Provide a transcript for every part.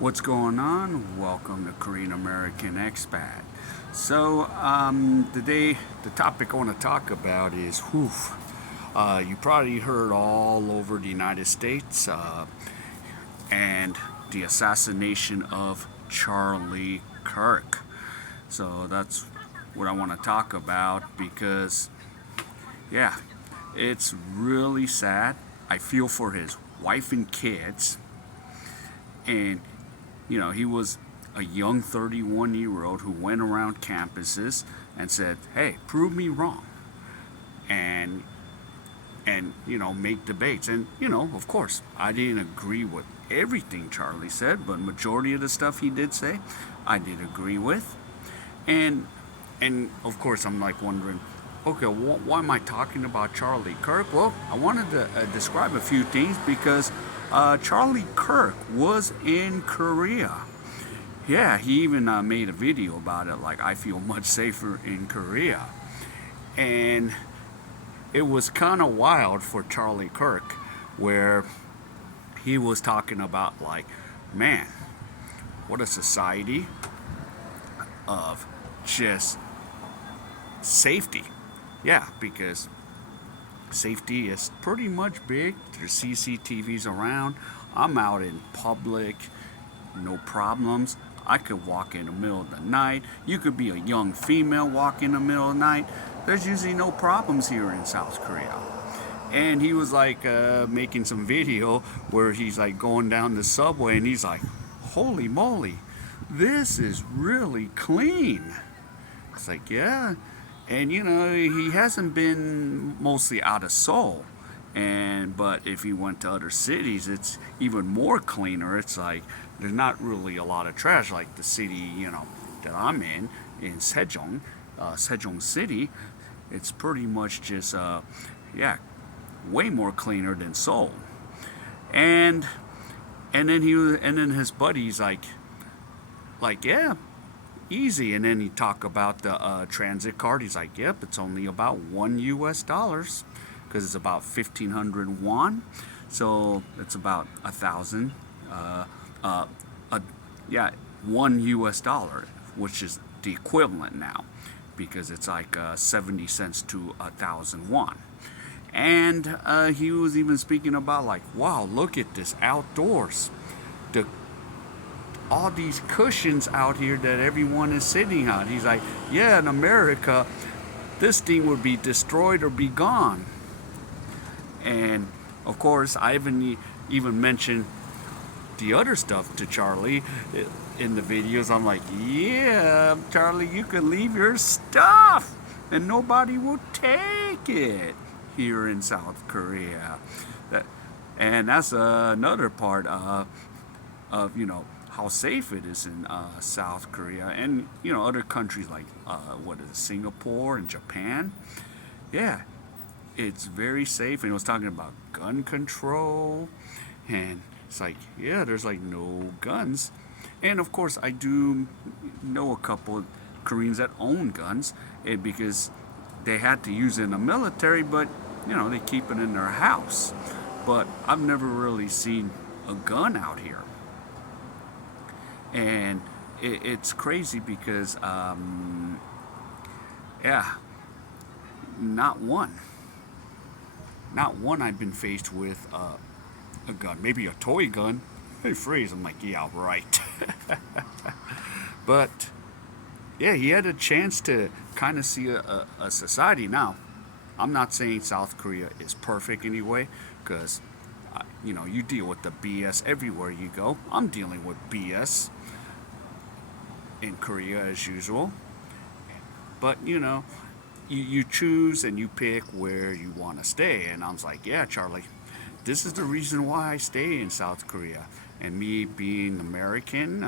What's going on? Welcome to Korean American Expat. So, today the topic I want to talk about is whew. You probably heard all over the United States and the assassination of Charlie Kirk. So that's what I want to talk about because, yeah, it's really sad. I feel for his wife and kids, and he was a young 31-year-old who went around campuses and said, "Hey, prove me wrong," and make debates. And of course, I didn't agree with everything Charlie said, but majority of the stuff he did say, I did agree with. And of course, I'm like wondering, okay, why am I talking about Charlie Kirk? Well, I wanted to describe a few things because Charlie Kirk was in Korea. Yeah, he even made a video about it, like, I feel much safer in Korea. And it was kind of wild for Charlie Kirk, where he was talking about, like, man, what a society of just safety. Yeah, because safety is pretty much big. There's CCTVs around. I'm out in public, no problems. I could walk in the middle of the night. You could be a young female walk in the middle of the night. There's usually no problems here in South Korea. And he was like making some video where he's like going down the subway and he's like, holy moly, this is really clean. It's like, yeah. And he hasn't been mostly out of Seoul. But if he went to other cities, it's even more cleaner. It's like there's not really a lot of trash, like the city that I'm in Sejong City. It's pretty much just yeah, way more cleaner than Seoul. And then his buddies like, yeah, easy. And then he talk about the transit card. He's like, yep, it's only about $1 because it's about 1,500 won, so it's about 1,000. Uh, yeah, $1, which is the equivalent now, because it's like 70 cents to 1,000 won. And he was even speaking about, like, wow, look at this outdoors, the all these cushions out here that everyone is sitting on. He's like, yeah, in America, this thing would be destroyed or be gone. And of course, I even mentioned the other stuff to Charlie in the videos. I'm like, yeah, Charlie, you can leave your stuff and nobody will take it here in South Korea. And that's another part of how safe it is in South Korea and other countries like Singapore and Japan. Yeah, it's very safe. And it was talking about gun control, and it's like, yeah, there's like no guns. And of course, I do know a couple of Koreans that own guns because they had to use it in the military, but they keep it in their house. But I've never really seen a gun out here. And it's crazy because, yeah, not one. Not one I've been faced with a gun. Maybe a toy gun. Hey, freeze. I'm like, yeah, right. But, yeah, he had a chance to kind of see a society. Now, I'm not saying South Korea is perfect anyway, because, you deal with the BS everywhere you go. I'm dealing with BS in Korea as usual. But, you choose and you pick where you want to stay. And I was like, yeah, Charlie, this is the reason why I stay in South Korea. And me being American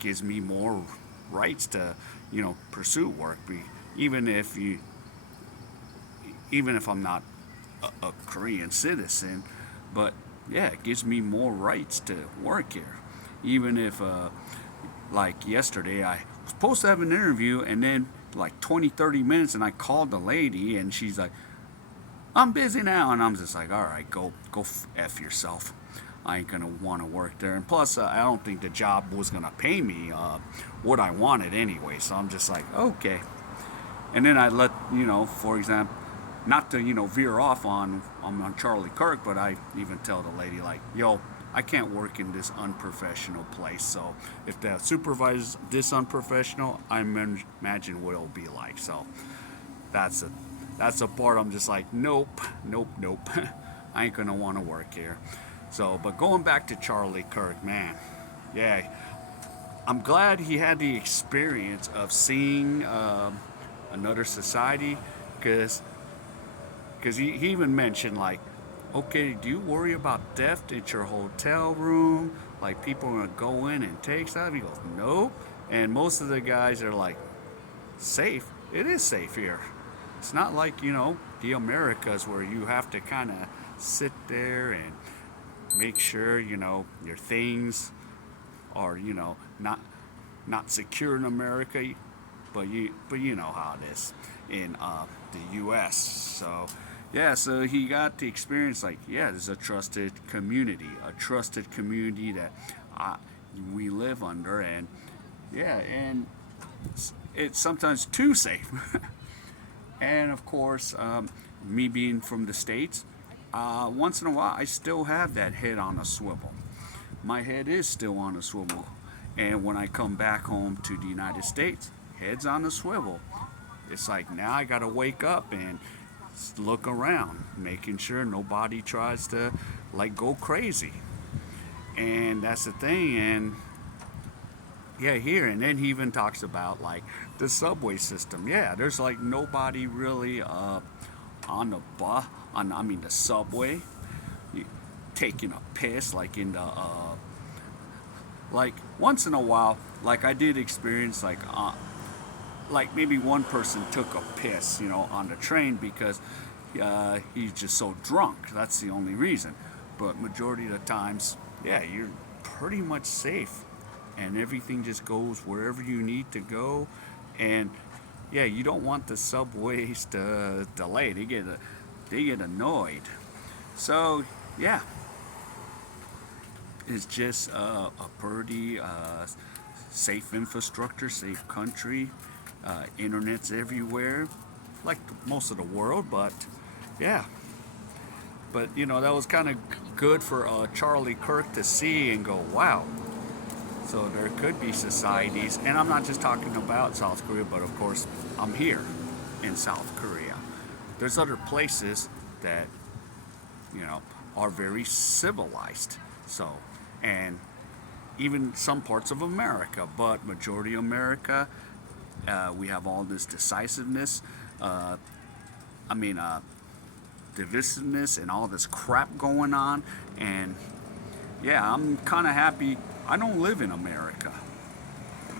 gives me more rights to, pursue work. Even if I'm not a Korean citizen, but yeah, it gives me more rights to work here. Even if, like yesterday, I was supposed to have an interview, and then like 20-30 minutes, and I called the lady and she's like, I'm busy now. And I'm just like, all right, go F yourself. I ain't gonna want to work there. And plus, I don't think the job was gonna pay me what I wanted anyway. So I'm just like, okay. And then I let, for example, not to veer off on Charlie Kirk, but I even tell the lady like, yo, I can't work in this unprofessional place. So if the supervisor's this unprofessional, I imagine what it'll be like. So that's a part I'm just like, nope. I ain't gonna want to work here. So, but going back to Charlie Kirk, man, yeah, I'm glad he had the experience of seeing another society, because he even mentioned like, okay, do you worry about theft at your hotel room? Like people are gonna go in and take stuff? He goes, nope. And most of the guys are like, safe. It is safe here. It's not like the Americas where you have to kind of sit there and make sure your things are not secure in America, but you know how it is in the U.S. So yeah, so he got the experience like, yeah, there's a trusted community that we live under, and yeah, and it's sometimes too safe. And of course, me being from the States, once in a while I still have that head on a swivel. My head is still on a swivel. And when I come back home to the United States, head's on a swivel. It's like now I gotta wake up and look around, making sure nobody tries to like go crazy. And that's the thing. And yeah, here, and then he even talks about like the subway system. Yeah, there's like nobody really on the bus, the subway, taking a piss like in the like once in a while. Like I did experience like maybe one person took a piss, on the train because he's just so drunk. That's the only reason. But majority of the times, yeah, you're pretty much safe, and everything just goes wherever you need to go. And yeah, you don't want the subways to delay. They get annoyed. So yeah, it's just a pretty safe infrastructure, safe country. Internet's everywhere, like most of the world. But yeah, but that was kind of good for Charlie Kirk to see and go, wow. So there could be societies, and I'm not just talking about South Korea, but of course I'm here in South Korea. There's other places that are very civilized. So, and even some parts of America, but majority of America, we have all this decisiveness. I mean, divisiveness and all this crap going on. And yeah, I'm kind of happy I don't live in America.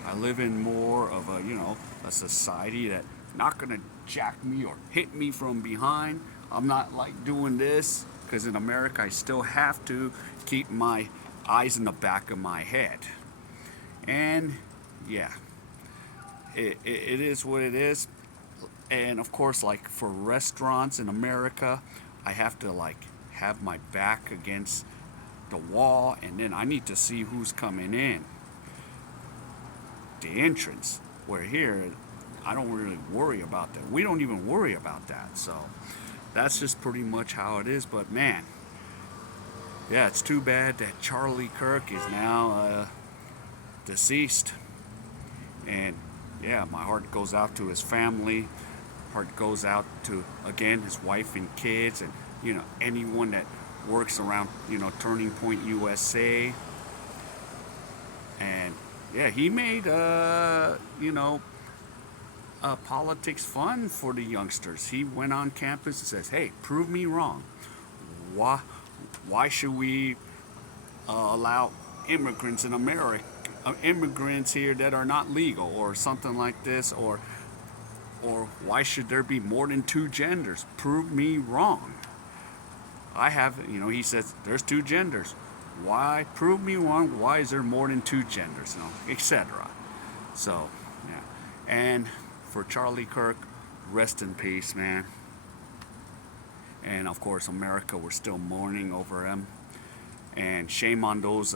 I live in more of a society that not gonna jack me or hit me from behind. I'm not like doing this because in America I still have to keep my eyes in the back of my head. And yeah, it is what it is. And of course, like for restaurants in America, I have to like have my back against the wall, and then I need to see who's coming in the entrance. Where here, I don't really worry about that. We don't even worry about that. So that's just pretty much how it is. But man, yeah, it's too bad that Charlie Kirk is now deceased. And yeah, my heart goes out to his family. Heart goes out to, again, his wife and kids, and anyone that works around Turning Point USA. And yeah, he made politics fun for the youngsters. He went on campus and says, hey, prove me wrong. Why should we allow immigrants in America, immigrants here that are not legal, or something like this, or why should there be more than two genders? Prove me wrong. I have, he says there's two genders. Why? Prove me wrong. Why is there more than two genders? Etc. So, yeah. And for Charlie Kirk, rest in peace, man. And of course, America, we're still mourning over him. And shame on those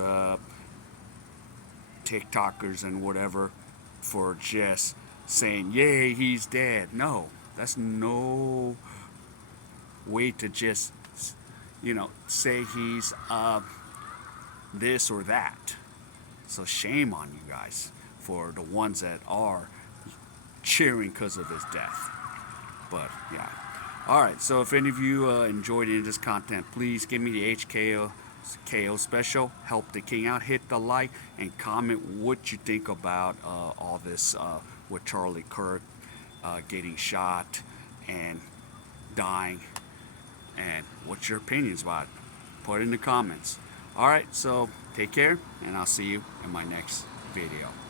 TikTokers and whatever for just saying, "Yay, he's dead." No, that's no way to just, say he's this or that. So shame on you guys for the ones that are cheering because of his death. But yeah. All right. So if any of you enjoyed any of this content, please give me the HKO special. Help the king out. Hit the like and comment what you think about all this with Charlie Kirk getting shot and dying, and what's your opinions about it. Put it in the comments. All right. So take care, and I'll see you in my next video.